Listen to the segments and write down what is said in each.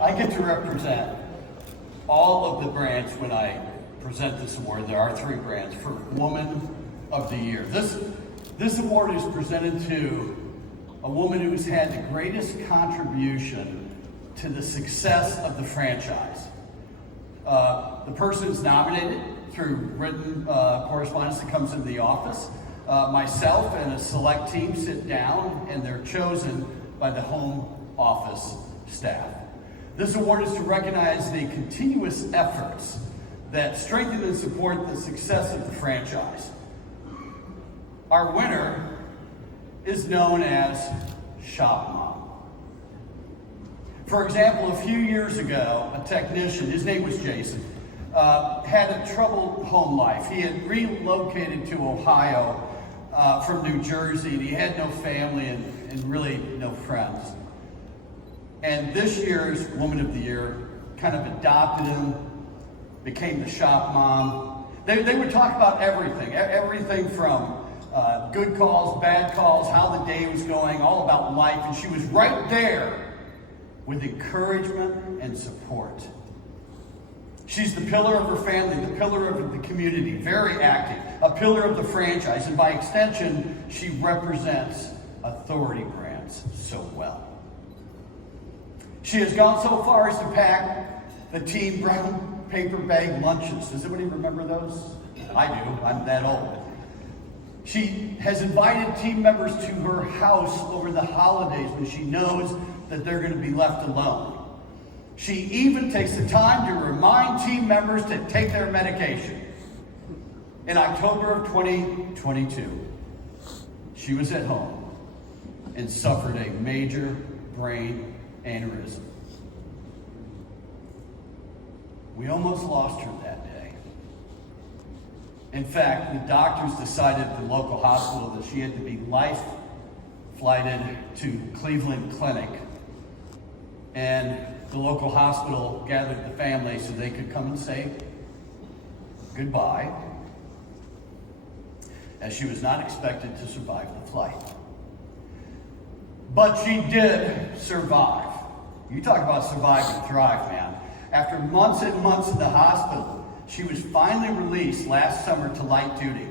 I get to represent all of the brands when I present this award. There are 3 brands for Woman of the Year. This award is presented to a woman who's had the greatest contribution to the success of the franchise. The person is nominated through written correspondence that comes into the office. Myself and a select team sit down, and they're chosen by the home office staff. This award is to recognize the continuous efforts that strengthen and support the success of the franchise. Our winner is known as Shop Mom. For example, a few years ago, a technician, his name was Jason, had a troubled home life. He had relocated to Ohio from New Jersey, and he had no family and really no friends. And this year's Woman of the Year kind of adopted him, became the Shop Mom. They would talk about everything from good calls, bad calls, how the day was going, all about life. And she was right there with encouragement and support. She's the pillar of her family, the pillar of the community, very active, a pillar of the franchise, and by extension, she represents Authority Brands so well. She has gone so far as to pack the team brown paper bag lunches. Does anybody remember those? I do. I'm that old. She has invited team members to her house over the holidays when she knows that they're going to be left alone. She even takes the time to remind team members to take their medication. In October of 2022, she was at home and suffered a major brain aneurysm. We almost lost her that day. In fact, the doctors decided at the local hospital that she had to be life-flighted to Cleveland Clinic. And the local hospital gathered the family so they could come and say goodbye, as she was not expected to survive the flight. But she did survive. You talk about survive and thrive, man. After months and months in the hospital, she was finally released last summer to light duty,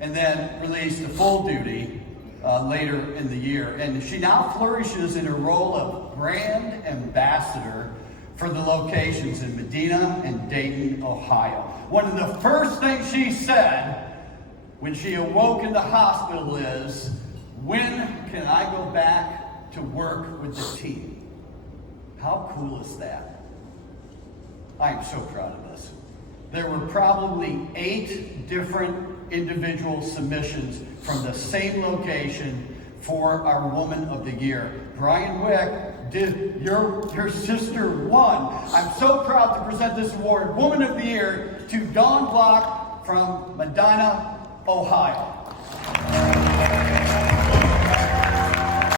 and then released to full duty later in the year. And she now flourishes in a role of brand ambassador for the locations in Medina and Dayton, Ohio. One of the first things she said when she awoke in the hospital is, "When can I go back to work with the team?" How cool is that? I am so proud of this. There were probably 8 different individual submissions from the same location for our Woman of the Year. Brian Wick did, your sister won. I'm so proud to present this award, Woman of the Year, to Dawn Block from Medina, Ohio.